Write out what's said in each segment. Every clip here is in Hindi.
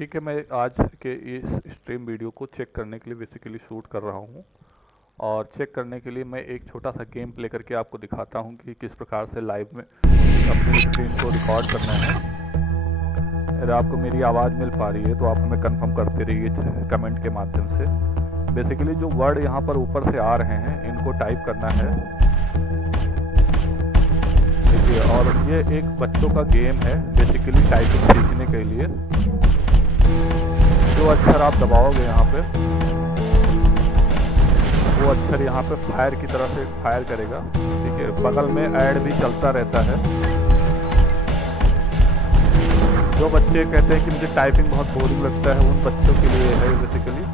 ठीक है, मैं आज के इस स्ट्रीम वीडियो को चेक करने के लिए बेसिकली शूट कर रहा हूँ। और चेक करने के लिए मैं एक छोटा सा गेम प्ले करके आपको दिखाता हूँ कि किस प्रकार से लाइव में अपनी स्क्रीन को रिकॉर्ड करना है। अगर आपको मेरी आवाज़ मिल पा रही है तो आप हमें कंफर्म करते रहिए कमेंट के माध्यम से। बेसिकली जो वर्ड यहाँ पर ऊपर से आ रहे हैं इनको टाइप करना है, देखिए। और ये एक बच्चों का गेम है बेसिकली टाइपिंग सीखने के लिए। जो अक्षर आप दबाओगे यहाँ पे, वो अक्षर यहाँ पे फायर की तरह से फायर करेगा, ठीक है। बगल में ऐड भी चलता रहता है। जो बच्चे कहते हैं कि मुझे टाइपिंग बहुत बोरिंग लगता है, उन बच्चों के लिए है बेसिकली।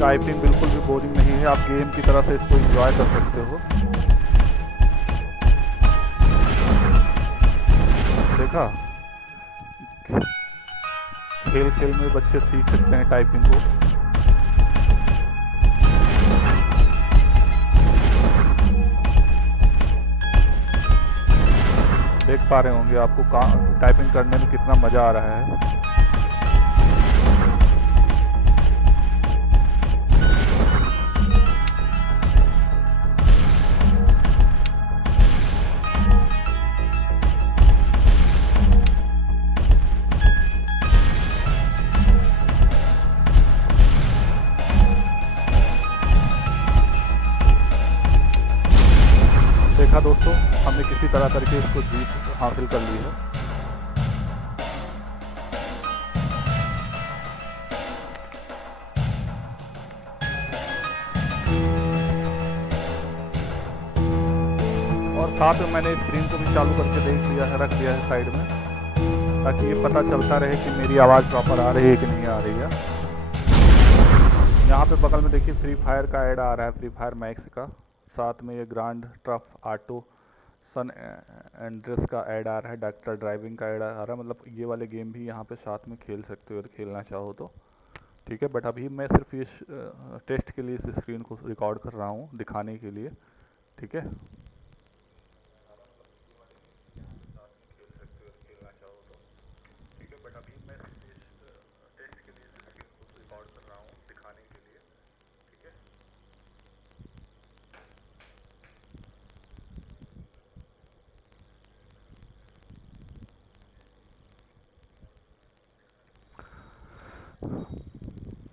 टाइपिंग बिल्कुल भी बोरिंग नहीं है, आप गेम की तरह से इसको एंजॉय कर सकते हो। देखा, खेल खेल में बच्चे सीख सकते हैं टाइपिंग को। देख पा रहे होंगे आपको टाइपिंग करने में कितना मज़ा आ रहा है। देखा दोस्तों, हमने किसी तरह करके इसको जीत हासिल कर ली है। और साथ में मैंने स्क्रीन को भी चालू करके देख लिया है, रख दिया है साइड में, ताकि ये पता चलता रहे कि मेरी आवाज़ प्रॉपर आ रही है कि नहीं आ रही है। यहाँ पे बगल में देखिए फ्री फायर का ऐड आ रहा है, फ्री फायर मैक्स का। साथ में ये ग्रांड टफ ऑटो सन एंड्रेस का ऐड आ रहा है, डॉक्टर ड्राइविंग का ऐड आ रहा है। मतलब ये वाले गेम भी यहाँ पे साथ में खेल सकते हो अगर खेलना चाहो तो, ठीक है। बट अभी मैं सिर्फ इस टेस्ट के लिए इस स्क्रीन को रिकॉर्ड कर रहा हूँ दिखाने के लिए, ठीक है।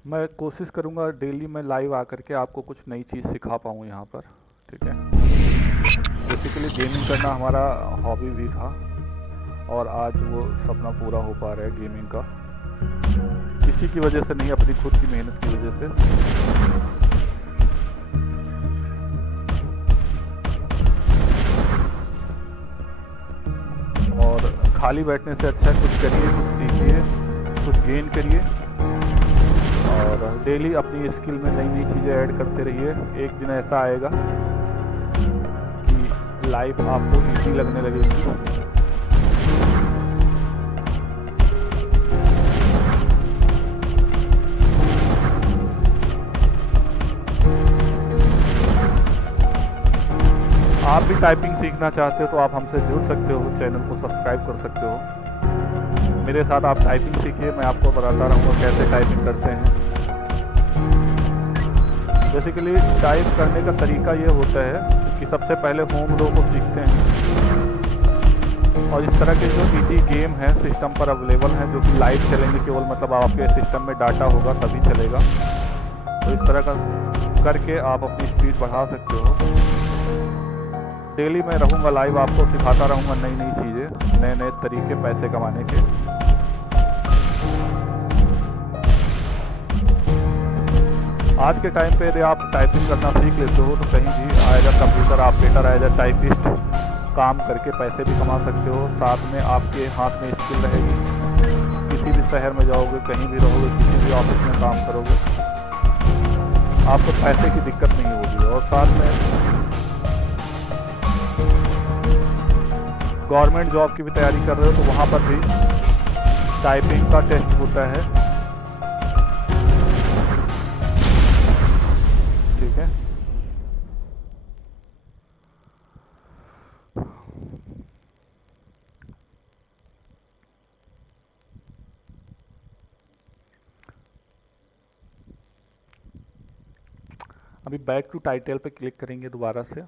मैं कोशिश करूँगा डेली मैं लाइव आकर के आपको कुछ नई चीज़ सिखा पाऊँ यहाँ पर, ठीक है। बेसिकली गेमिंग करना हमारा हॉबी भी था और आज वो सपना पूरा हो पा रहा है गेमिंग का। किसी की वजह से नहीं, अपनी खुद की मेहनत की वजह से। और खाली बैठने से अच्छा कुछ करिए, कुछ सीखिए, कुछ गेन करिए और डेली अपनी स्किल में नई नई चीज़ें ऐड करते रहिए। एक दिन ऐसा आएगा कि लाइफ आपको इजी लगने लगेगी। आप भी टाइपिंग सीखना चाहते हो तो आप हमसे जुड़ सकते हो, चैनल को सब्सक्राइब कर सकते हो। मेरे साथ आप टाइपिंग सीखिए, मैं आपको बताता रहूँगा कैसे टाइपिंग करते हैं। बेसिकली टाइप करने का तरीका ये होता है कि सबसे पहले होम रो को सीखते हैं और इस तरह के जो इजी गेम है सिस्टम पर अवेलेबल हैं जो कि लाइव चलेंगे केवल, मतलब आपके सिस्टम में डाटा होगा तभी चलेगा। तो इस तरह का करके आप अपनी स्पीड बढ़ा सकते हो। डेली मैं रहूँगा लाइव, आपको सिखाता रहूँगा नई नई चीज़ें, नए नए तरीके पैसे कमाने के। आज के टाइम पे यदि आप टाइपिंग करना सीख लेते हो तो कहीं भी as a computer operator, as a typist काम करके पैसे भी कमा सकते हो। साथ में आपके हाथ में स्किल रहेगी, किसी भी शहर में जाओगे, कहीं भी रहोगे, किसी भी ऑफिस में काम करोगे, आपको पैसे की दिक्कत नहीं होगी। और साथ में गवर्नमेंट जॉब की भी तैयारी कर रहे हो तो वहाँ पर भी टाइपिंग का टेस्ट होता है, ठीक है। अभी बैक टू टाइटल पे क्लिक करेंगे दोबारा से।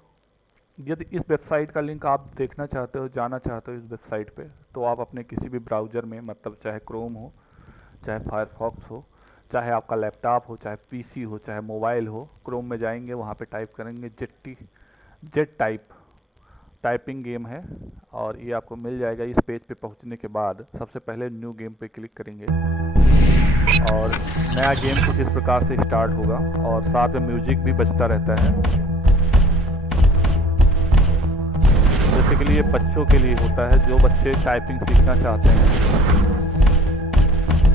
यदि इस वेबसाइट का लिंक आप देखना चाहते हो, जाना चाहते हो इस वेबसाइट पे, तो आप अपने किसी भी ब्राउज़र में, मतलब चाहे क्रोम हो, चाहे फायरफॉक्स हो, चाहे आपका लैपटॉप हो, चाहे पीसी हो, चाहे मोबाइल हो, क्रोम में जाएंगे, वहाँ पे टाइप करेंगे जेट टाइप, टाइपिंग गेम है, और ये आपको मिल जाएगा। इस पेज पे पहुँचने के बाद सबसे पहले न्यू गेम पे क्लिक करेंगे और नया गेम कुछ इस प्रकार से स्टार्ट होगा और साथ में म्यूजिक भी बजता रहता है। बेसिकली ये बच्चों के लिए होता है, जो बच्चे टाइपिंग सीखना चाहते हैं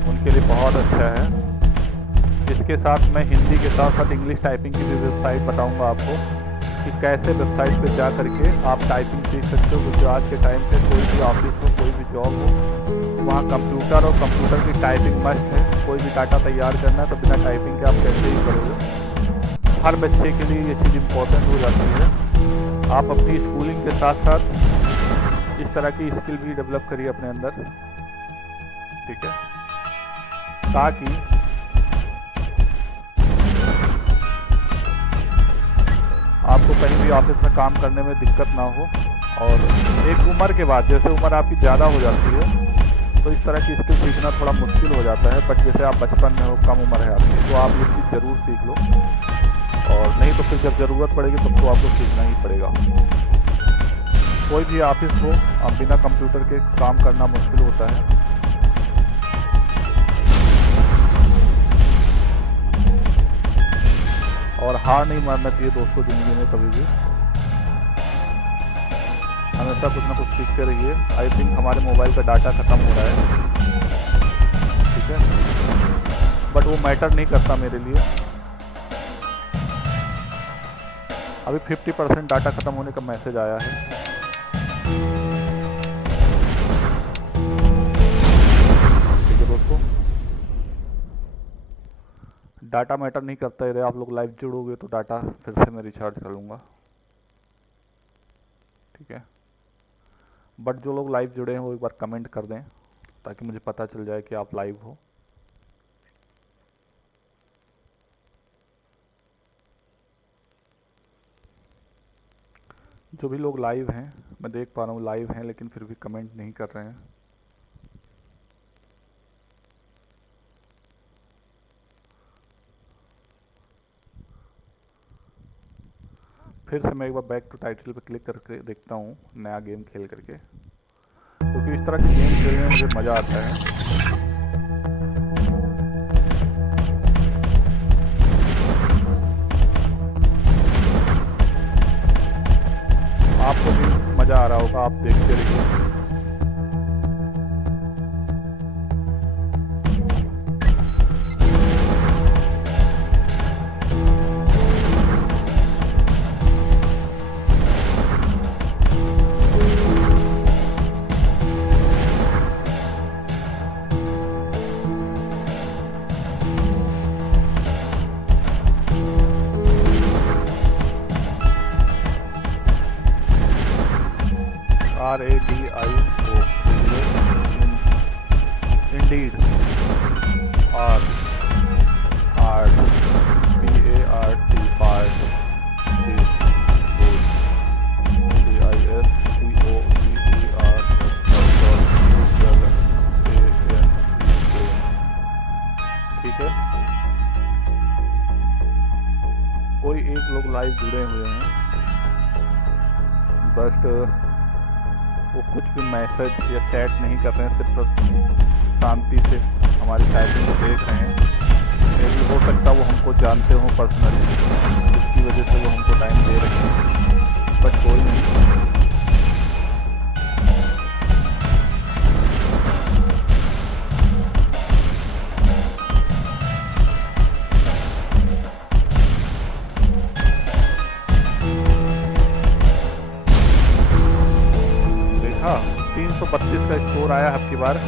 उनके लिए बहुत अच्छा है। इसके साथ मैं हिंदी के साथ साथ इंग्लिश टाइपिंग की भी वेबसाइट बताऊंगा आपको कि कैसे वेबसाइट पे जा करके आप टाइपिंग सीख सकते हो, क्योंकि आज के टाइम पे कोई भी ऑफिस हो, कोई भी जॉब हो, वहाँ कंप्यूटर और कंप्यूटर की टाइपिंग मस्ट है। कोई भी डाटा तैयार करना है तो बिना टाइपिंग के आप कैसे ही करोगे। हर बच्चे के लिए ये चीज़ इम्पोर्टेंट हो जाती है। आप अपनी स्कूलिंग के साथ साथ इस तरह की स्किल भी डेवलप करिए अपने अंदर, ठीक है, ताकि आपको कहीं भी ऑफिस में काम करने में दिक्कत ना हो। और एक उम्र के बाद, जैसे उम्र आपकी ज़्यादा हो जाती है तो इस तरह की स्किल सीखना थोड़ा मुश्किल हो जाता है, बट जैसे आप बचपन में हो, कम उम्र है आपकी, तो आप ये चीज़ ज़रूर सीख लो, और नहीं तो फिर जब ज़रूरत पड़ेगी तब तो आपको सीखना ही पड़ेगा। कोई भी ऑफिस हो, अब बिना कंप्यूटर के काम करना मुश्किल होता है। और हार नहीं मानना चाहिए दोस्तों ज़िंदगी में कभी भी, हमेशा कुछ ना कुछ सीखते रहिए। आई थिंक हमारे मोबाइल का डाटा ख़त्म हो रहा है, ठीक है, बट वो मैटर नहीं करता मेरे लिए। अभी 50% डाटा ख़त्म होने का मैसेज आया है। ठीक है दोस्तों, डाटा मैटर नहीं करता। यदि आप लोग लाइव जुड़ोगे तो डाटा फिर से मैं रिचार्ज कर लूँगा, ठीक है, बट जो लोग लाइव जुड़े हैं वो एक बार कमेंट कर दें ताकि मुझे पता चल जाए कि आप लाइव हो। जो भी लोग लाइव हैं, मैं देख पा रहा हूँ लाइव हैं, लेकिन फिर भी कमेंट नहीं कर रहे हैं। फिर से मैं एक बार बैक टू टाइटल पे क्लिक करके देखता हूँ नया गेम खेल करके, क्योंकि इस तरह के गेम खेलने में मुझे मज़ा आता है। आपको भी मज़ा आ रहा होगा, आप देखते रहिए। RADIO, Indeed, R PART, part, ठीक है। कोई एक लोग लाइव जुड़े हुए हैं, बस वो कुछ भी मैसेज या चैट नहीं कर रहे हैं, सिर्फ शांति से हमारी टाइपिंग को देख रहे हैं। मे भी हो सकता वो हमको जानते हों पर्सनली, जिसकी वजह से वो हमको टाइम दे रहे हैं, बट कोई नहीं। देखा 332 का स्कोर आया आपकी बार।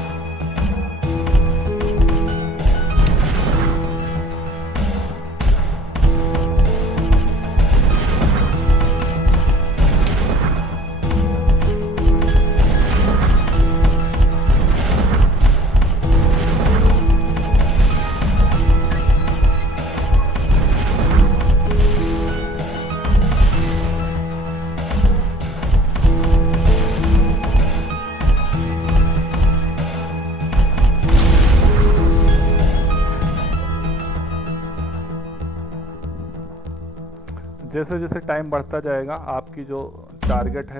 जैसे जैसे टाइम बढ़ता जाएगा आपकी जो टारगेट है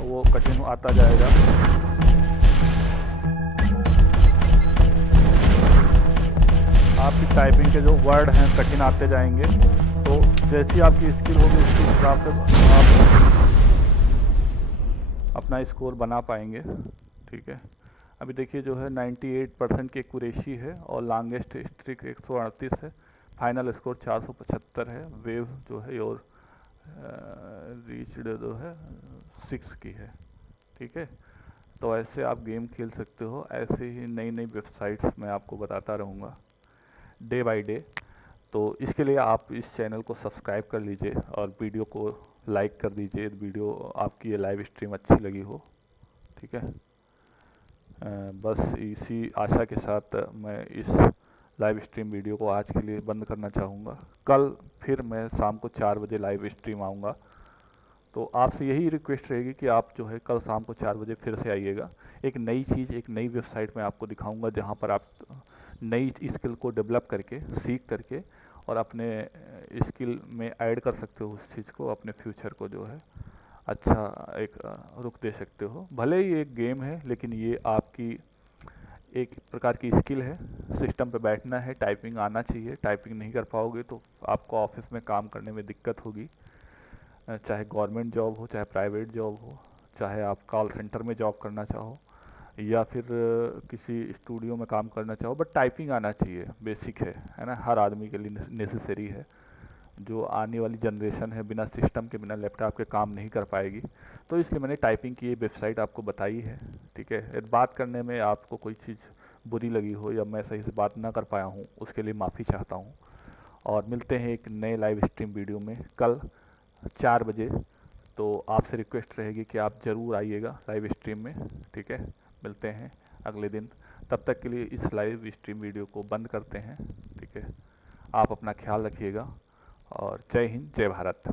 वो कठिन आता जाएगा। आपकी टाइपिंग के जो वर्ड हैं कठिन आते जाएंगे, तो जैसी आपकी स्किल होगी उसके हिसाब से आप अपना स्कोर बना पाएंगे। ठीक है, अभी देखिए जो है 98% की एक्यूरेसी है और लॉन्गेस्ट स्ट्रिक 138 है, फाइनल स्कोर 475 है। वेव जो है और रीच्ड जो है 6 की है। ठीक है, तो ऐसे आप गेम खेल सकते हो। ऐसे ही नई नई वेबसाइट्स मैं आपको बताता रहूँगा डे बाय डे। तो इसके लिए आप इस चैनल को सब्सक्राइब कर लीजिए और वीडियो को लाइक कर दीजिए, वीडियो आपकी ये लाइव स्ट्रीम अच्छी लगी हो। ठीक है, बस इसी आशा के साथ मैं इस लाइव स्ट्रीम वीडियो को आज के लिए बंद करना चाहूँगा। कल फिर मैं शाम को 4 बजे लाइव स्ट्रीम आऊँगा, तो आपसे यही रिक्वेस्ट रहेगी कि आप जो है कल शाम को 4 बजे फिर से आइएगा। एक नई चीज़, एक नई वेबसाइट मैं आपको दिखाऊंगा जहां पर आप नई स्किल को डेवलप करके, सीख करके और अपने स्किल में ऐड कर सकते हो उस चीज़ को, अपने फ्यूचर को जो है अच्छा एक रुख दे सकते हो। भले ही एक गेम है लेकिन ये आपकी एक प्रकार की स्किल है। सिस्टम पे बैठना है, टाइपिंग आना चाहिए। टाइपिंग नहीं कर पाओगे तो आपको ऑफिस में काम करने में दिक्कत होगी, चाहे गवर्नमेंट जॉब हो, चाहे प्राइवेट जॉब हो, चाहे आप कॉल सेंटर में जॉब करना चाहो या फिर किसी स्टूडियो में काम करना चाहो, बट टाइपिंग आना चाहिए, बेसिक है ना, हर आदमी के लिए नेसेसरी है। जो आने वाली जनरेशन है बिना सिस्टम के, बिना लैपटॉप के काम नहीं कर पाएगी, तो इसलिए मैंने टाइपिंग की ये वेबसाइट आपको बताई है। ठीक है, यदि बात करने में आपको कोई चीज़ बुरी लगी हो या मैं सही से बात ना कर पाया हूँ उसके लिए माफ़ी चाहता हूँ। और मिलते हैं एक नए लाइव स्ट्रीम वीडियो में कल 4 बजे। तो आपसे रिक्वेस्ट रहेगी कि आप ज़रूर आइएगा लाइव स्ट्रीम में। ठीक है, मिलते हैं अगले दिन। तब तक के लिए इस लाइव स्ट्रीम वीडियो को बंद करते हैं। ठीक है, आप अपना ख्याल रखिएगा और जय हिंद, जय भारत।